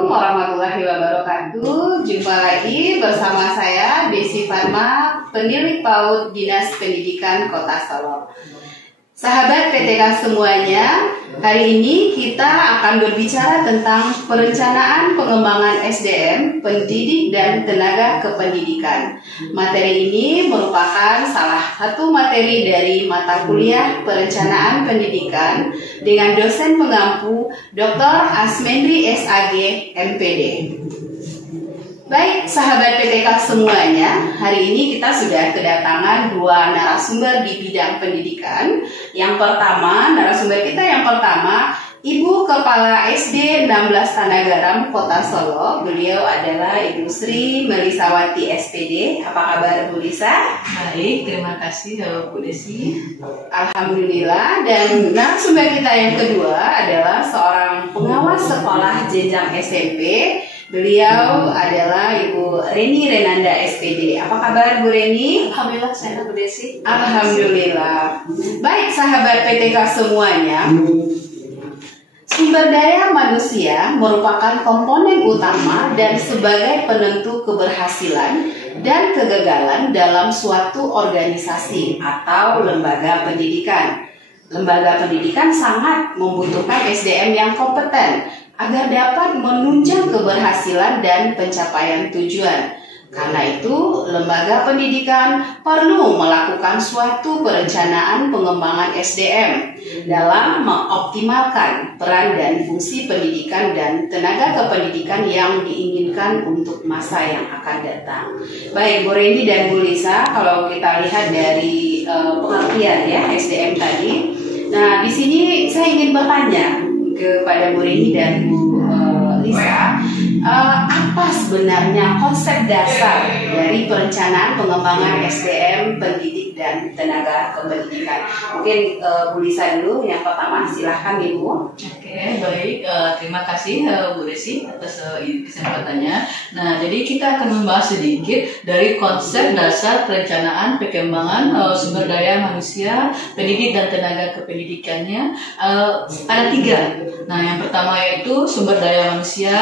Assalamualaikum warahmatullahi wabarakatuh. Jumpa lagi bersama saya Desi Farma, pemilik PAUD Dinas Pendidikan Kota Solo. Sahabat PTK semuanya, hari ini kita akan berbicara tentang perencanaan pengembangan SDM, pendidik dan tenaga kependidikan. Materi ini merupakan salah satu materi dari mata kuliah perencanaan pendidikan dengan dosen pengampu Dr. Asmendri SAG, MPD. Baik, sahabat PTK semuanya, hari ini kita sudah kedatangan dua narasumber di bidang pendidikan. Yang pertama, narasumber kita yang pertama, Ibu Kepala SD 16 Tanah Garam, Kota Solo. Beliau adalah Ibu Sri Melisawati SPD. Apa kabar Bu Lisa? Baik, terima kasih Bu Desi. Alhamdulillah. Dan narasumber kita yang kedua adalah seorang pengawas sekolah jenjang SMP. Beliau adalah Ibu Reni Renanda SPD. Apa kabar Bu Reni? Alhamdulillah, saya Bu Desi. Alhamdulillah. Baik sahabat PTK semuanya, sumber daya manusia merupakan komponen utama dan sebagai penentu keberhasilan dan kegagalan dalam suatu organisasi atau lembaga pendidikan. Lembaga pendidikan sangat membutuhkan SDM yang kompeten agar dapat menunjang keberhasilan dan pencapaian tujuan. Karena itu, lembaga pendidikan perlu melakukan suatu perencanaan pengembangan SDM dalam mengoptimalkan peran dan fungsi pendidikan dan tenaga kependidikan yang diinginkan untuk masa yang akan datang. Baik, Bu Reni dan Bu Lisa, kalau kita lihat dari pengertian ya SDM tadi. Nah, di sini saya ingin bertanya kepada Bu Reni dan Bu Lisa, apa sebenarnya konsep dasar dari perencanaan pengembangan SDM, pendidik dan tenaga kependidikan? Mungkin Bu Lisa dulu yang pertama, silahkan Ibu. Oke, baik. Terima kasih Bu Desi atas kesempatannya. Nah, jadi kita akan membahas sedikit dari konsep dasar perencanaan pengembangan sumber daya manusia, pendidik dan tenaga kependidikannya. Ada tiga. Nah, yang pertama yaitu sumber daya manusia,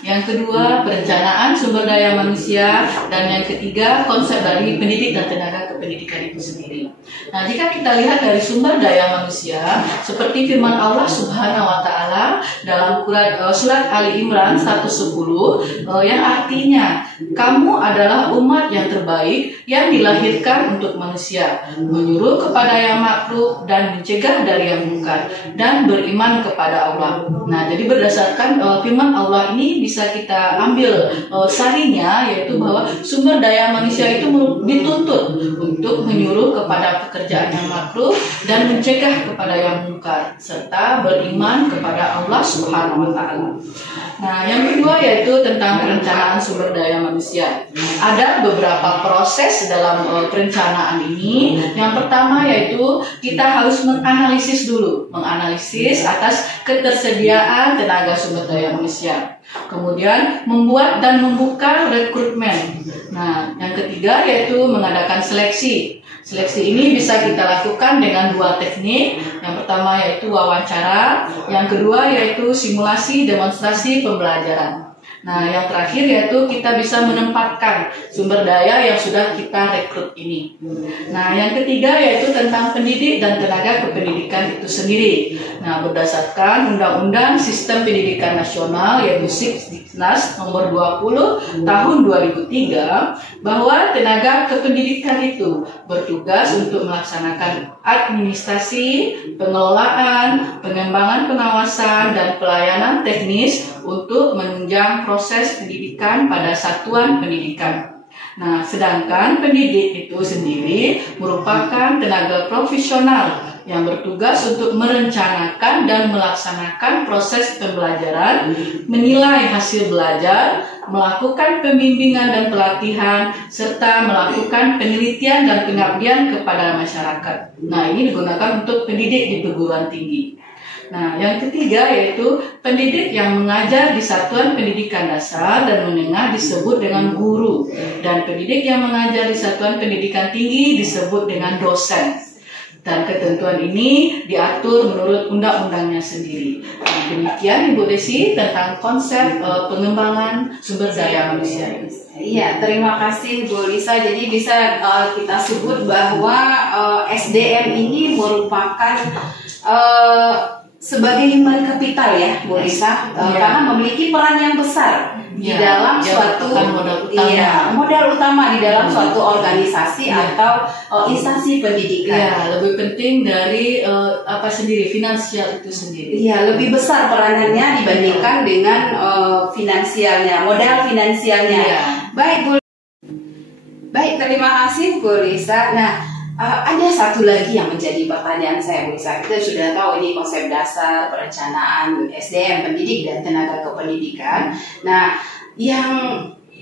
yang kedua perencanaan sumber daya manusia, dan yang ketiga konsep dari pendidik dan tenaga kependidikan itu sendiri. Nah, jika kita lihat dari sumber daya manusia, seperti firman Allah Subhanahu wa Ta'ala dalam surat Ali Imran 110 yang artinya, kamu adalah umat yang terbaik yang dilahirkan untuk manusia, menyuruh kepada yang makruh dan mencegah dari yang mungkar, dan beriman kepada Allah. Nah, jadi berdasarkan firman Allah ini bisa kita ambil sarinya, yaitu bahwa sumber daya manusia itu dituntut untuk menyuruh kepada pekerjaan yang makruh dan mencegah kepada yang mungkar, serta beriman kepada Allah Subhanahu wa Ta'ala. Nah, yang kedua yaitu tentang perencanaan sumber daya manusia. Ada beberapa proses dalam perencanaan ini. Yang pertama yaitu kita harus menganalisis dulu, menganalisis atas ketersediaan tenaga sumber daya manusia. Kemudian membuat dan membuka rekrutmen. Nah, yang ketiga yaitu mengadakan seleksi. Seleksi ini bisa kita lakukan dengan dua teknik. Yang pertama yaitu wawancara, yang kedua yaitu simulasi demonstrasi pembelajaran. Nah, yang terakhir yaitu kita bisa menempatkan sumber daya yang sudah kita rekrut ini. Nah, yang ketiga yaitu tentang pendidik dan tenaga kependidikan itu sendiri. Nah, berdasarkan Undang-Undang Sistem Pendidikan Nasional yaitu Diknas nomor 20 tahun 2003, bahwa tenaga kependidikan itu bertugas untuk melaksanakan administrasi, pengelolaan, pengembangan pengawasan, dan pelayanan teknis untuk menunjang proses pendidikan pada satuan pendidikan. Nah, sedangkan pendidik itu sendiri merupakan tenaga profesional yang bertugas untuk merencanakan dan melaksanakan proses pembelajaran, menilai hasil belajar, melakukan pembimbingan dan pelatihan, serta melakukan penelitian dan pengabdian kepada masyarakat. Nah, ini digunakan untuk pendidik di perguruan tinggi. Nah, yang ketiga yaitu pendidik yang mengajar di satuan pendidikan dasar dan menengah disebut dengan guru, dan pendidik yang mengajar di satuan pendidikan tinggi disebut dengan dosen. dan ketentuan ini diatur menurut undang-undangnya sendiri. Nah, demikian Ibu Desi tentang konsep pengembangan sumber daya manusia ini. Iya, terima kasih Bu Lisa. Jadi bisa kita sebut bahwa SDM ini merupakan sebagai human capital ya Bu Lisa, karena memiliki peran yang besar di dalam suatu modal utama di dalam suatu organisasi atau instansi pendidikan. Ya, lebih penting dari finansial itu sendiri. Iya, lebih besar peranannya dibandingkan dengan finansialnya, modal finansialnya. Ya. Baik, terima kasih Bu Lisa. Nah, ada satu lagi yang menjadi pertanyaan saya, Bu Lisa. Kita sudah tahu ini konsep dasar perencanaan SDM pendidik dan tenaga kependidikan. Nah, yang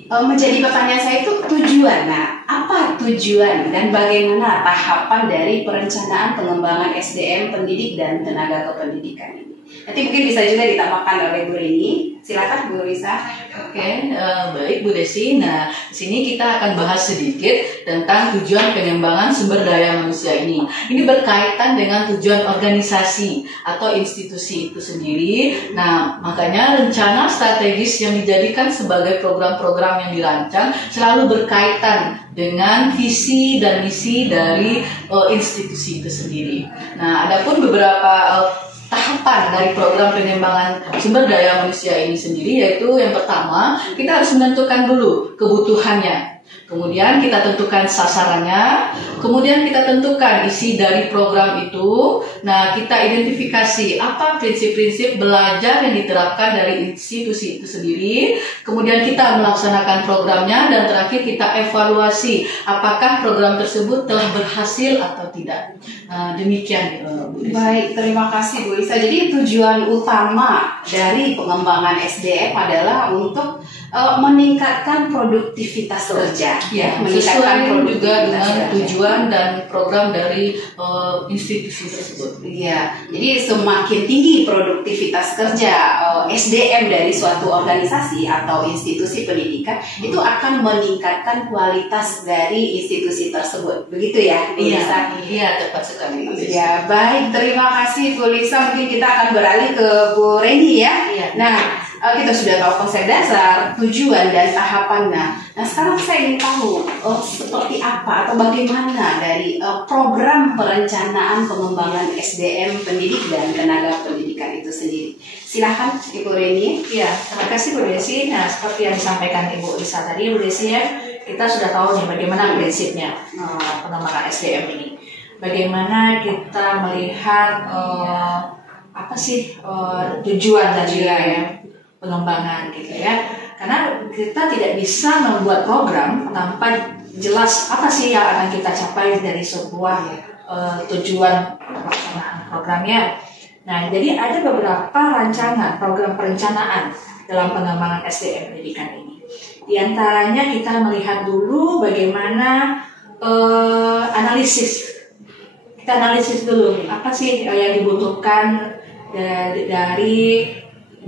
menjadi pertanyaan saya itu tujuan. Nah, apa tujuan dan bagaimana tahapan dari perencanaan pengembangan SDM pendidik dan tenaga kependidikan ini? Nanti mungkin bisa juga ditambahkan oleh Bu Reni. Silakan Bu Lisa. Oke, baik Bu Desi. Nah, di sini kita akan bahas sedikit tentang tujuan pengembangan sumber daya manusia ini. Ini berkaitan dengan tujuan organisasi atau institusi itu sendiri. Nah, makanya rencana strategis yang dijadikan sebagai program-program yang dirancang selalu berkaitan dengan visi dan misi dari institusi itu sendiri. Nah, adapun beberapa tahapan dari program pengembangan sumber daya manusia ini sendiri, yaitu yang pertama kita harus menentukan dulu kebutuhannya, kemudian kita tentukan sasarannya, kemudian kita tentukan isi dari program itu. Nah, kita identifikasi apa prinsip-prinsip belajar yang diterapkan dari institusi itu sendiri, kemudian kita melaksanakan programnya, dan terakhir kita evaluasi apakah program tersebut telah berhasil atau tidak. Nah, demikian Bu Lisa. Baik, terima kasih Bu Lisa. Jadi tujuan utama dari pengembangan SDM adalah untuk meningkatkan produktivitas kerja. Ya, meningkatkan juga dengan tujuan dan program dari institusi tersebut. Iya, jadi semakin tinggi produktivitas kerja SDM dari suatu organisasi atau institusi pendidikan, itu akan meningkatkan kualitas dari institusi tersebut. Begitu ya, Bu Lisa? Iya, tepat sekali. Ya, baik, terima kasih Bu Lisa. Mungkin kita akan beralih ke Bu Reni ya. Iya. Nah, kita sudah tahu konsep dasar, tujuan, dan tahapan. Nah sekarang saya ingin tahu seperti apa atau bagaimana dari program perencanaan pengembangan SDM pendidik dan tenaga pendidikan itu sendiri. Silahkan Ibu Reni. Ya, terima kasih Bu Desi. Nah, seperti yang disampaikan Ibu Lisa tadi, Bu Desi ya, kita sudah tahu nih bagaimana prinsipnya pengembangan SDM ini. Bagaimana kita melihat apa sih tujuan tadi ya pengembangan gitu ya, karena kita tidak bisa membuat program tanpa jelas apa sih yang akan kita capai dari sebuah tujuan pelaksanaan programnya. Nah, jadi ada beberapa rancangan program perencanaan dalam pengembangan SDM pendidikan ini. Di antaranya kita melihat dulu bagaimana analisis. Kita analisis dulu apa sih yang dibutuhkan dari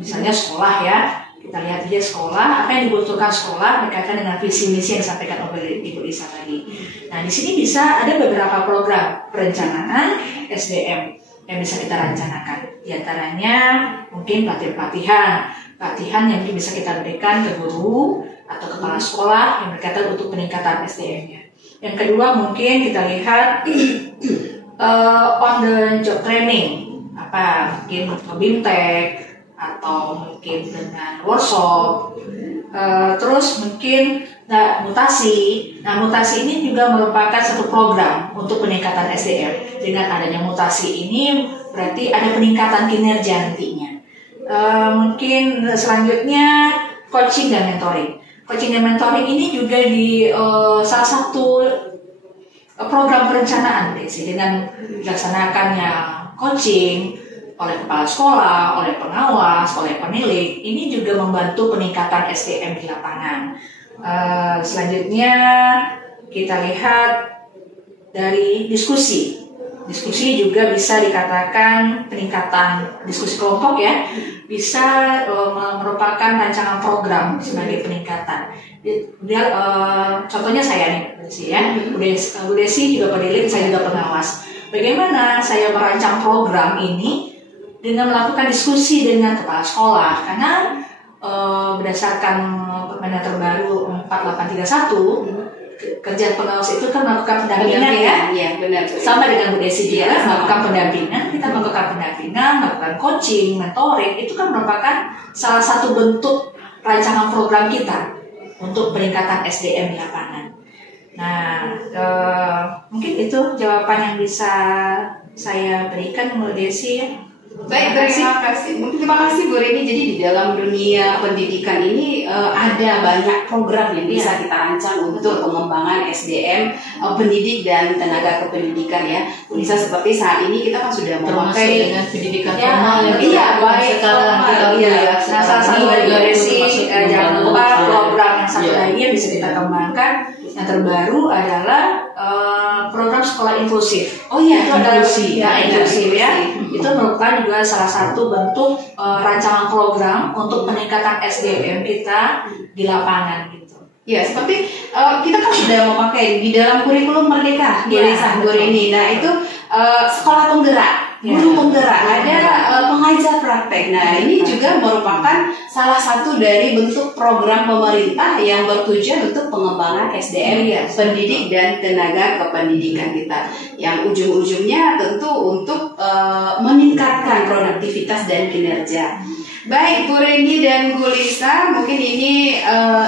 misalnya sekolah ya, kita lihat aja sekolah, apa yang dibutuhkan sekolah berkaitan dengan visi misi yang disampaikan oleh Ibu Lisa tadi. Nah, di sini bisa ada beberapa program perencanaan SDM yang bisa kita rencanakan. Di antaranya mungkin pelatihan yang bisa kita berikan ke guru atau kepala sekolah yang berkaitan untuk peningkatan SDM-nya. Yang kedua mungkin kita lihat on the job training, mungkin BIMTEK atau mungkin dengan workshop, terus mungkin mutasi. Nah, mutasi ini juga merupakan satu program untuk peningkatan SDM. Dengan adanya mutasi ini berarti ada peningkatan kinerja nantinya. Mungkin selanjutnya coaching dan mentoring. Coaching dan mentoring ini juga di salah satu program perencanaan dengan dilaksanakannya coaching oleh kepala sekolah, oleh pengawas, oleh penilik, ini juga membantu peningkatan SDM di lapangan. Selanjutnya kita lihat dari diskusi. Diskusi juga bisa dikatakan peningkatan diskusi kelompok ya, bisa merupakan rancangan program sebagai peningkatan. Contohnya saya nih, Bu Desi ya, Bu Desi juga penilik, saya juga pengawas. bagaimana saya merancang program ini dengan melakukan diskusi dengan kepala sekolah, karena berdasarkan Permendak terbaru 4831, kerjaan pengawas itu kan melakukan pendampingan ya. Iya, benar. Sama dengan Bu Desi juga Iya, melakukan pendampingan, kita melakukan pendampingan, melakukan coaching, mentoring, itu kan merupakan salah satu bentuk rancangan program kita untuk peningkatan SDM di lapangan. Nah, mungkin itu jawaban yang bisa saya berikan Bu Desi. Baik, terima kasih. Terima kasih Bu Reni. Jadi di dalam dunia pendidikan ini ada banyak program yang bisa kita rancang untuk pengembangan SDM pendidik dan tenaga kependidikan ya. Bisa seperti saat ini kita kan sudah termasuk memakai dengan pendidikan Ya, formal yang iya, baik sekarang formal, kita iya. ya. Nah, salah satu dari Desi, jangan lupa program yang satu lagi yang bisa kita kembangkan yang terbaru adalah program sekolah inklusif. Oh iya, Itu adalah inklusi. inklusif ya. Itu merupakan juga salah satu bentuk rancangan program untuk peningkatan SDM kita di lapangan gitu. Ya, seperti kita kan sudah memakai di dalam kurikulum Merdeka, Iya, Bu Reni. Nah, itu sekolah penggerak, guru penggerak, ada pengajar praktek. Nah, ini juga merupakan salah satu dari bentuk program pemerintah yang bertujuan untuk pengembangan SDM pendidik dan tenaga kependidikan kita. Yang ujung-ujungnya tentu untuk meningkatkan produktivitas dan kinerja. Baik, Bu Reni dan Bu Lisa, mungkin ini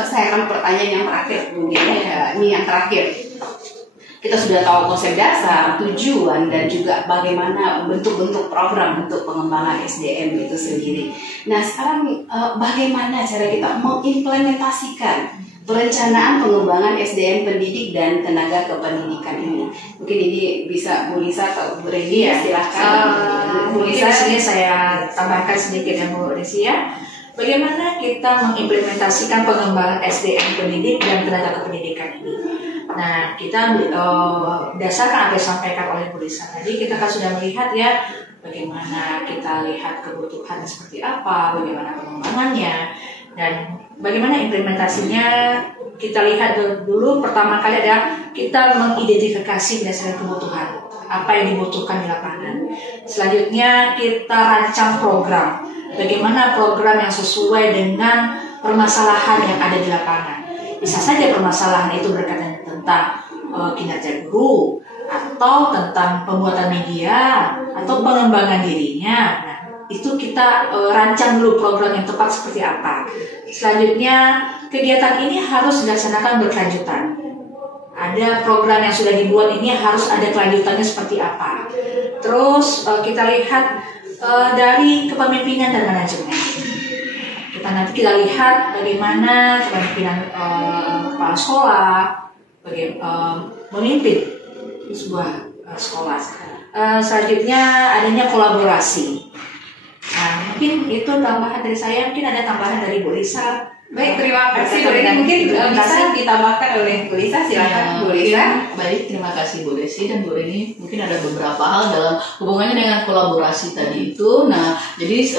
saya akan pertanyaan yang terakhir mungkin ya. Ini yang terakhir. Kita sudah tahu konsep dasar, tujuan, dan juga bagaimana bentuk-bentuk program untuk pengembangan SDM itu sendiri. Nah, sekarang bagaimana cara kita mengimplementasikan perencanaan pengembangan SDM pendidik dan tenaga kependidikan ini? Mungkin ini bisa Bu Lisa atau Bu Reni ya, silahkan. Bu Mungkin Lisa. di sini saya tambahkan sedikit ya Bu Desi ya. Bagaimana kita mengimplementasikan pengembangan SDM pendidik dan tenaga kependidikan ini? Nah, kita berdasarkan apa yang disampaikan oleh Bu Lisa tadi, kita kan sudah melihat ya bagaimana kita lihat kebutuhan seperti apa, bagaimana pengembangannya, dan bagaimana implementasinya. Kita lihat dulu pertama kali adalah kita mengidentifikasi berdasarkan kebutuhan apa yang dibutuhkan di lapangan. Selanjutnya kita rancang program, bagaimana program yang sesuai dengan permasalahan yang ada di lapangan. Bisa saja permasalahan itu berkaitan tentang kinerja guru, atau tentang pembuatan media, atau pengembangan dirinya. Nah, itu kita rancang dulu program yang tepat seperti apa. Selanjutnya, kegiatan ini harus dilaksanakan berkelanjutan. Ada program yang sudah dibuat ini harus ada kelanjutannya seperti apa. Terus kita lihat dari kepemimpinan dan manajemen. Nanti kita lihat bagaimana kepemimpinan kepala sekolah, memimpin sebuah sekolah. Selanjutnya adanya kolaborasi. Nah, mungkin itu tambahan dari saya. Mungkin ada tambahan dari Bu Lisa. Baik, terima kasih Bu Reni. Mungkin bisa ditambahkan oleh Bu Lisa, silakan Bu Lisa. Baik, terima kasih Bu Desi dan Bu Reni. Mungkin ada beberapa hal dalam hubungannya dengan kolaborasi tadi itu. Nah, jadi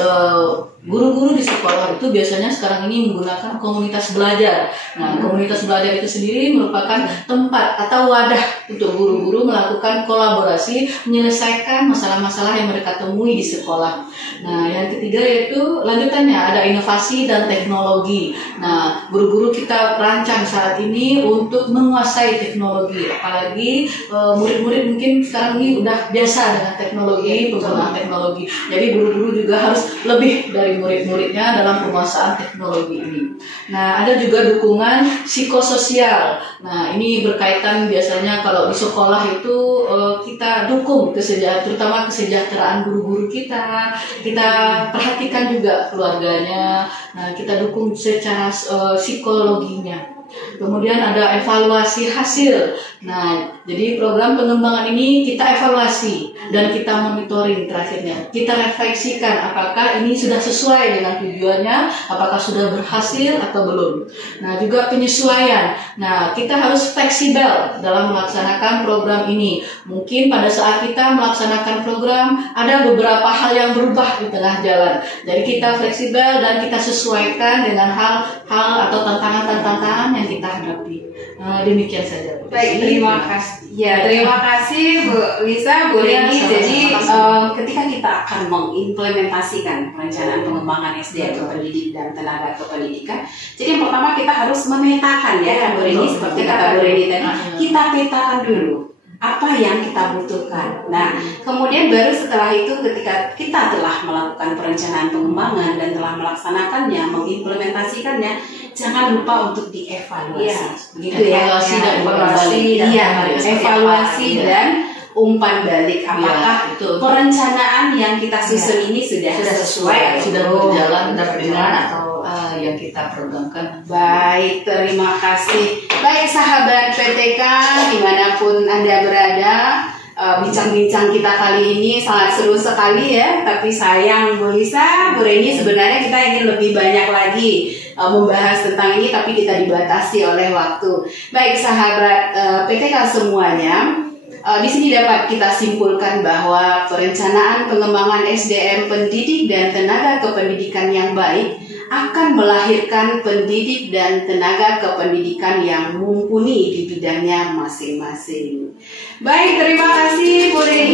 guru-guru di sekolah itu biasanya sekarang ini menggunakan komunitas belajar. Nah, komunitas belajar itu sendiri merupakan tempat atau wadah untuk guru-guru melakukan kolaborasi, menyelesaikan masalah-masalah yang mereka temui di sekolah. Nah, yang ketiga yaitu lanjutannya ada inovasi dan teknologi. Nah, guru-guru kita rancang saat ini untuk menguasai teknologi, apalagi murid-murid mungkin sekarang ini udah biasa dengan teknologi, penggunaan teknologi. Jadi guru-guru juga harus lebih dari murid-muridnya dalam penguasaan teknologi ini. Nah, ada juga dukungan psikososial. Nah, ini berkaitan biasanya kalau di sekolah itu kita dukung terutama kesejahteraan guru-guru kita perhatikan juga keluarganya. Nah, kita dukung secara psikologinya. Kemudian ada evaluasi hasil. Nah, jadi program pengembangan ini kita evaluasi dan kita monitoring terakhirnya. Kita refleksikan apakah ini sudah sesuai dengan tujuannya, apakah sudah berhasil atau belum. Nah, juga penyesuaian. Nah, kita harus fleksibel dalam melaksanakan program ini. Mungkin pada saat kita melaksanakan program ada beberapa hal yang berubah di tengah jalan. Jadi kita fleksibel dan kita sesuaikan dengan hal-hal atau tantangan-tantangan yang yang kita hadapi. Demikian saja. Bu Baik, Desi. terima kasih. Ya, terima kasih Bu Lisa, Bu Ya, Reni. sama-sama. Jadi ketika kita akan mengimplementasikan perencanaan pengembangan SDM pendidik dan tenaga kependidikan, jadi yang pertama kita harus memetakan ya, kan Bu Reni, seperti kata Bu Reni tadi, kita petakan dulu apa yang kita butuhkan. Nah, kemudian baru setelah itu ketika kita telah melakukan perencanaan pengembangan dan telah melaksanakannya, mengimplementasikannya, jangan lupa untuk dievaluasi. Iya. Begitu ya. Evaluasi dan umpan Evaluasi, balik. iya, Iya. evaluasi Iya. dan umpan balik. Apakah Iya, betul. perencanaan yang kita susun ini sudah sesuai? Sudah Betul. berjalan Berjalan atau yang kita programkan. Baik, terima kasih. Baik sahabat PTK dimanapun Anda berada, bincang-bincang kita kali ini sangat seru sekali ya. Tapi sayang Bu Lisa, Bu Reni, sebenarnya kita ingin lebih banyak lagi membahas tentang ini, tapi kita dibatasi oleh waktu. Baik sahabat PTK semuanya, di sini dapat kita simpulkan bahwa perencanaan pengembangan SDM pendidik dan tenaga kependidikan yang baik akan melahirkan pendidik dan tenaga kependidikan yang mumpuni di bidangnya masing-masing. Baik, terima kasih Bu Reni.